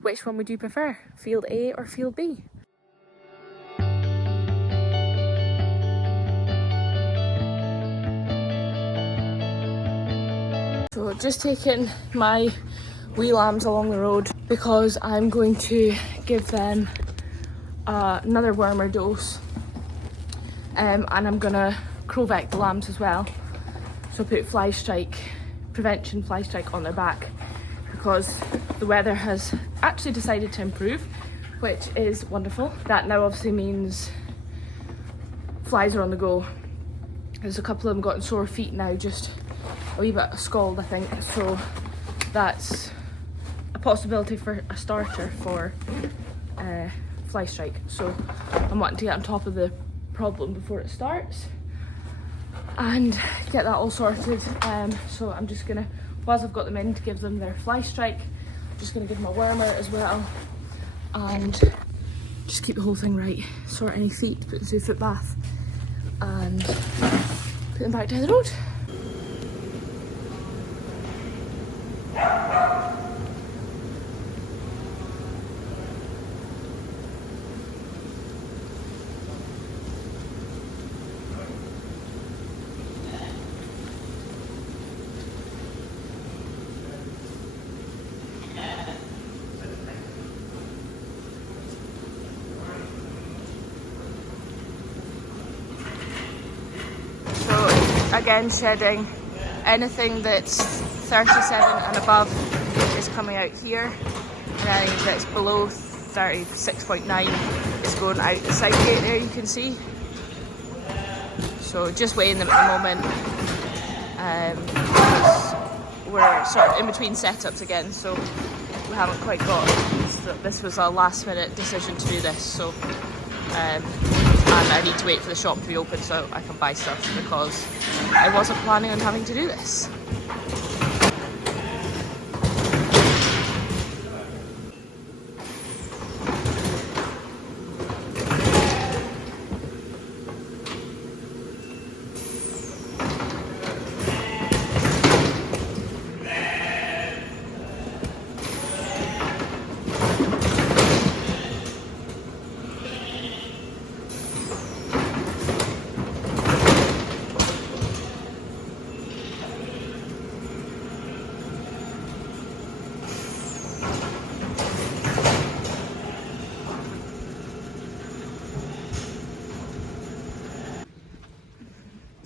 which one would you prefer, field A or field B? So just taking my wee lambs along the road because I'm going to give them another wormer dose, and I'm gonna crowvec the lambs as well. So put fly strike prevention, fly strike on their back, because the weather has actually decided to improve, which is wonderful. That now obviously means flies are on the go. There's a couple of them gotten sore feet now, just a wee bit scald I think, so that's a possibility for a starter for fly strike. So I'm wanting to get on top of the problem before it starts and get that all sorted. So I'm just gonna, whilst I've got them in to give them their fly strike, I'm just gonna give them a wormer as well and just keep the whole thing right. Sort any feet, put them through foot bath and put them back down the road. Again, shedding anything that's 37 and above is coming out here, and anything that's below 36.9 is going out the side gate there, you can see. So just weighing them at the moment, because we're sort of in between setups again, so we haven't quite got, so this was a last minute decision to do this, so and I need to wait for the shop to be open so I can buy stuff, because I wasn't planning on having to do this.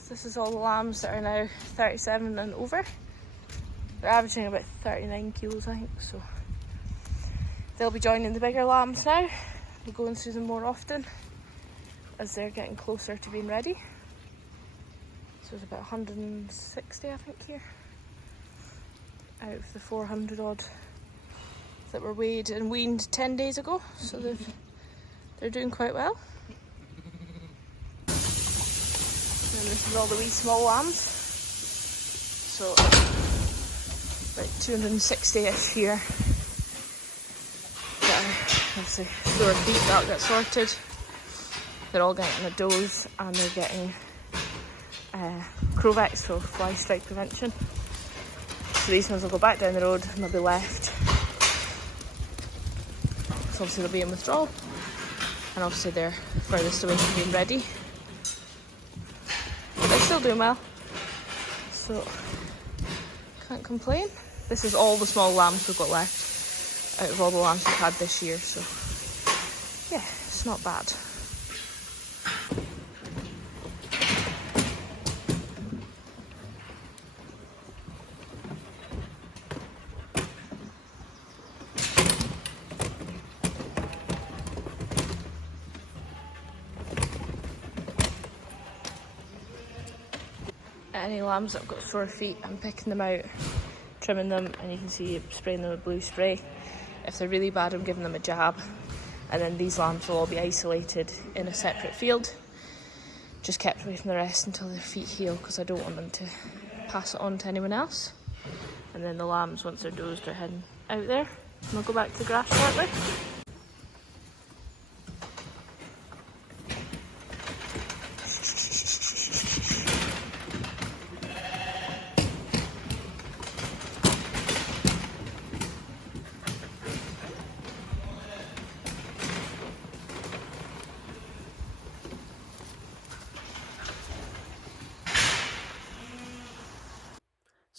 This is all the lambs that are now 37 and over. They're averaging about 39 kilos, I think, so they'll be joining the bigger lambs now. We're going through them more often as they're getting closer to being ready. So there's about 160, I think, here out of the 400 odd that were weighed and weaned 10 days ago, so they're doing quite well. And this is all the wee small lambs, so about 260-ish here that are obviously sore feet. That'll get sorted. They're all getting a dose and they're getting crowvec, so fly strike prevention. So these ones will go back down the road and they'll be left. So obviously they'll be in withdrawal, and obviously they're furthest away from being ready. They're still doing well, so can't complain. This is all the small lambs we've got left out of all the lambs we've had this year, so yeah, it's not bad. Any lambs that have got sore feet, I'm picking them out, trimming them, and you can see spraying them with blue spray. If they're really bad, I'm giving them a jab, and then these lambs will all be isolated in a separate field, just kept away from the rest until their feet heal, because I don't want them to pass it on to anyone else. And then the lambs, once they're dosed, are heading out there, and I'll go back to the grass shortly.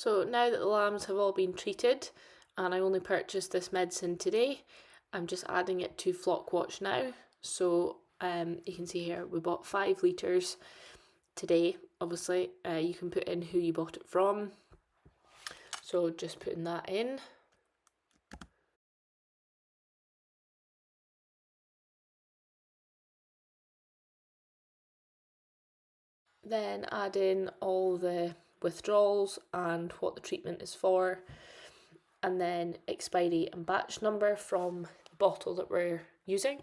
So now that the lambs have all been treated, and I only purchased this medicine today, I'm just adding it to Flock Watch now. So you can see here we bought 5 litres today. Obviously you can put in who you bought it from, so just putting that in. Then add in all the withdrawals and what the treatment is for, and then expiry and batch number from the bottle that we're using.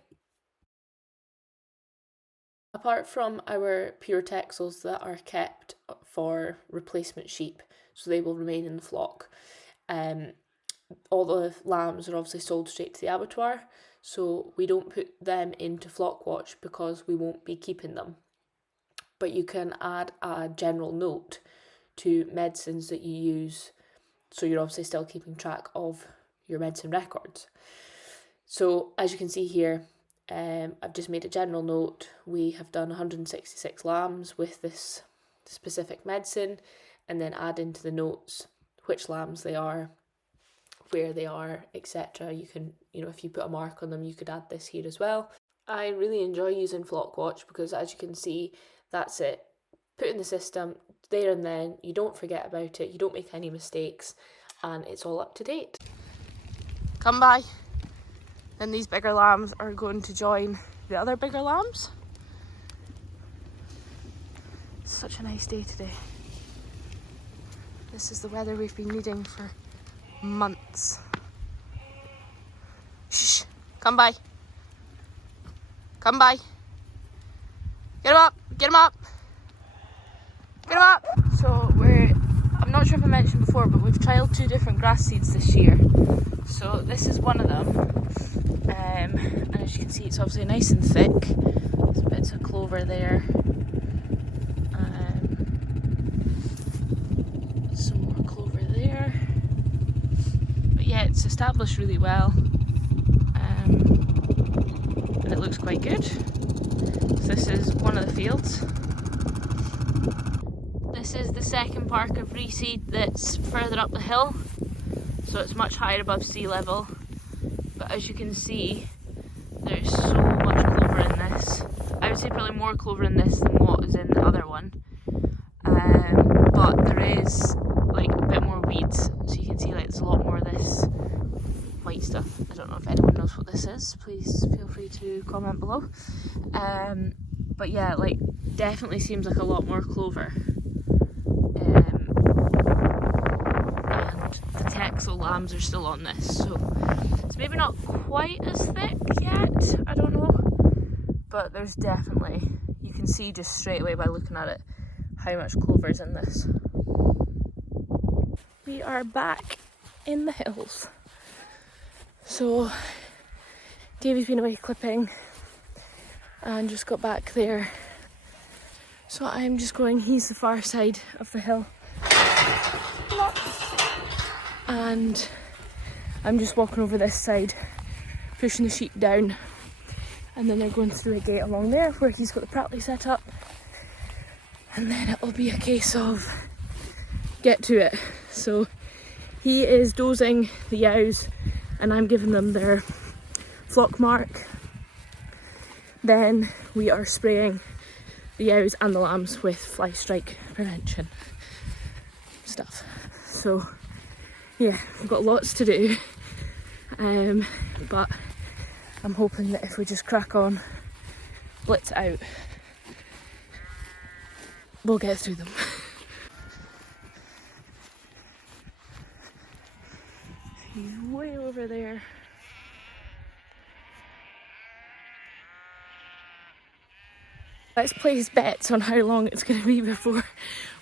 Apart from our pure texels that are kept for replacement sheep, so they will remain in the flock, all the lambs are obviously sold straight to the abattoir, so we don't put them into Flock Watch because we won't be keeping them. But you can add a general note to medicines that you use, so you're obviously still keeping track of your medicine records. So as you can see here, I've just made a general note. We have done 166 lambs with this specific medicine, and then add into the notes which lambs they are, where they are, etc. You can, if you put a mark on them, you could add this here as well. I really enjoy using Flock Watch because, as you can see, that's it. Put in the system there and then, you don't forget about it, you don't make any mistakes, and it's all up to date. Come by. Then these bigger lambs are going to join the other bigger lambs. It's such a nice day today. This is the weather we've been needing for months. Shh, come by. Come by. Get him up, get him up. Get him up. So I'm not sure if I mentioned before, but we've trialled 2 different grass seeds this year. So this is one of them. And as you can see, it's obviously nice and thick. There's bits of clover there. Some more clover there. But yeah, it's established really well. And it looks quite good. So this is one of the fields. This is the second park of reseed that's further up the hill. So it's much higher above sea level. But as you can see, there's so much clover in this. I would say probably more clover in this than what is in the other one. But there is like a bit more weeds, so you can see like there's a lot more of this white stuff. I don't know if anyone knows what this is. Please feel free to comment below. But yeah, like definitely seems like a lot more clover. And the Texel lambs are still on this, so it's maybe not quite as thick yet, I don't know, but there's definitely, you can see just straight away by looking at it how much clover is in this. We are back in the hills. So Davey's been away clipping and just got back there. So I'm just going, he's the far side of the hill. And I'm just walking over this side, pushing the sheep down. And then they're going through a gate along there where he's got the pratley set up. And then it'll be a case of get to it. So he is dosing the yows and I'm giving them their flock mark. Then we are spraying the yows and the lambs with fly strike prevention stuff. So yeah, we've got lots to do, but I'm hoping that if we just crack on, blitz out, we'll get through them. He's way over there. Let's place bets on how long it's going to be before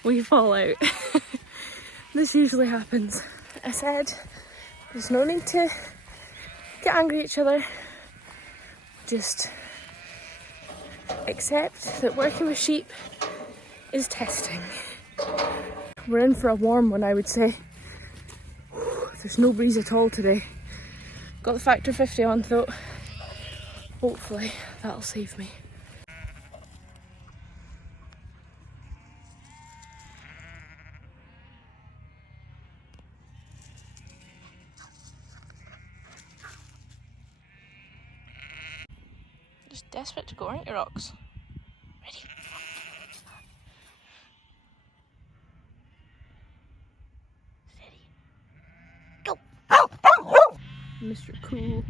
we fall out. This usually happens. I said there's no need to get angry at each other. Just accept that working with sheep is testing. We're in for a warm one, I would say. There's no breeze at all today. Got the factor 50 on though. Hopefully that'll save me. desperate to go, aren't you, Rox? Ready? Steady. Go! Mr. Cool.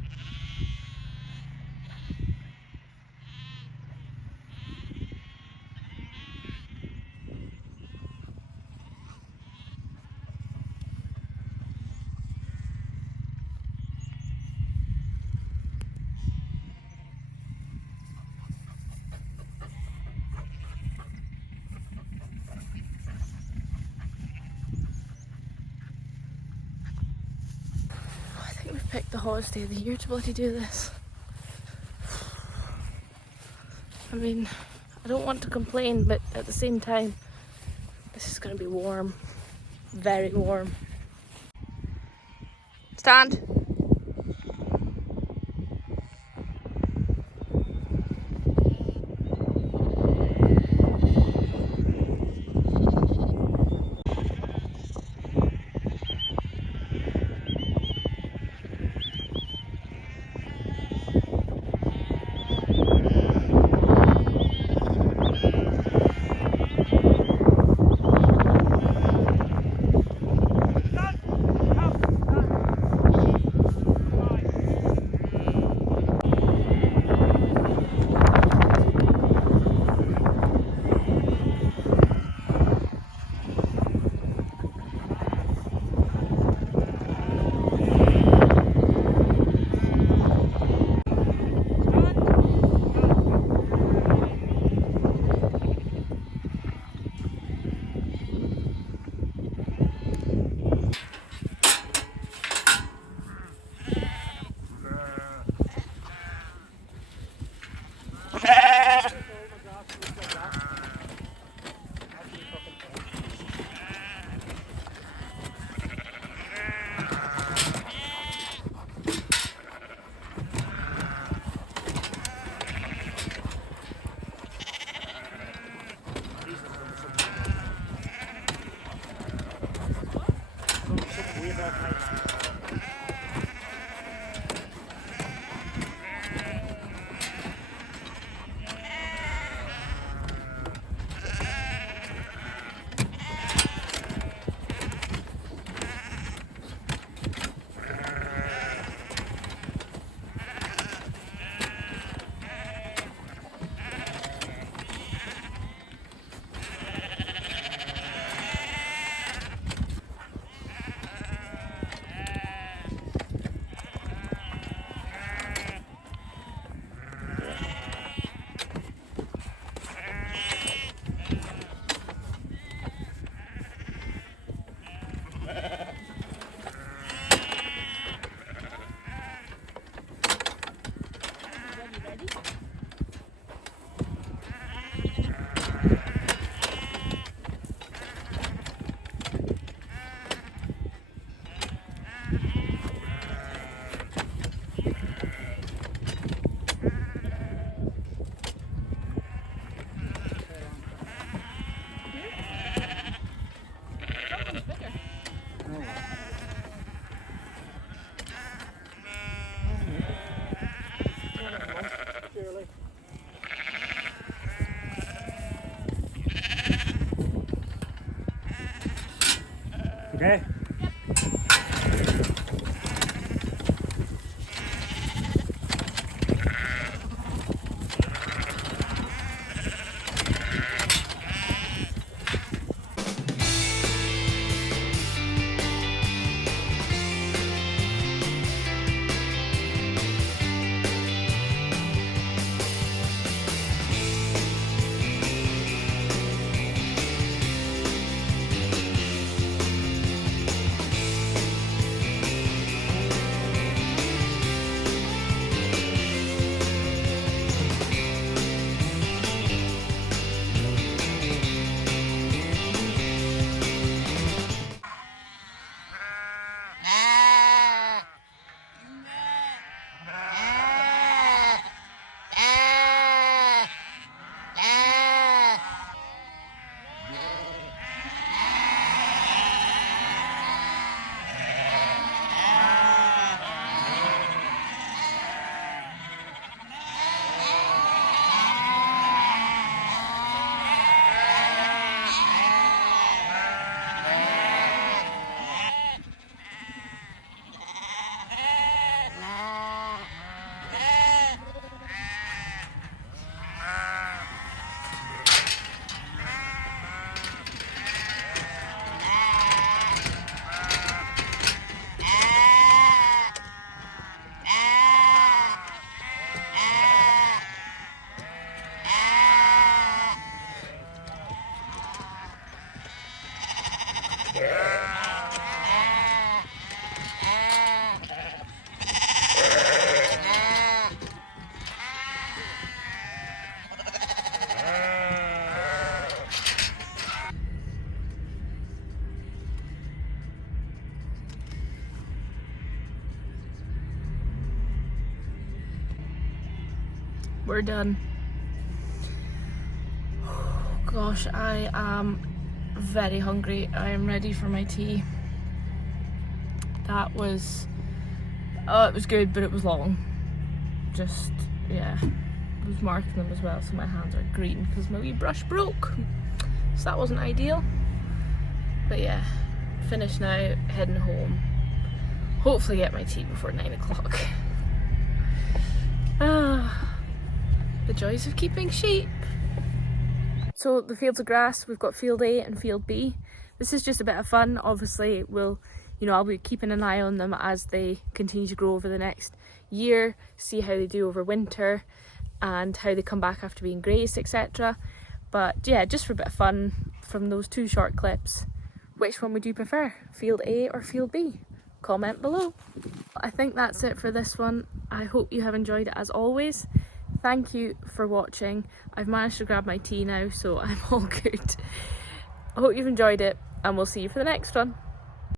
I think we've picked the hottest day of the year to bloody do this. I mean, I don't want to complain, but at the same time, this is going to be warm. Very warm. Stand. we're done. Gosh, I am very hungry. I am ready for my tea. That was, it was good, but it was long. Just, yeah, I was marking them as well, so my hands are green because my wee brush broke. So that wasn't ideal. But yeah, finished now, heading home. Hopefully get my tea before 9 o'clock. The joys of keeping sheep. So the fields of grass, we've got field A and field B. This is just a bit of fun. Obviously I'll be keeping an eye on them as they continue to grow over the next year, see how they do over winter and how they come back after being grazed, etc. But yeah, just for a bit of fun from those 2 short clips, which one would you prefer, field A or field B? Comment below. I think that's it for this one. I hope you have enjoyed it as always. Thank you for watching. I've managed to grab my tea now, so I'm all good. I hope you've enjoyed it, and we'll see you for the next one.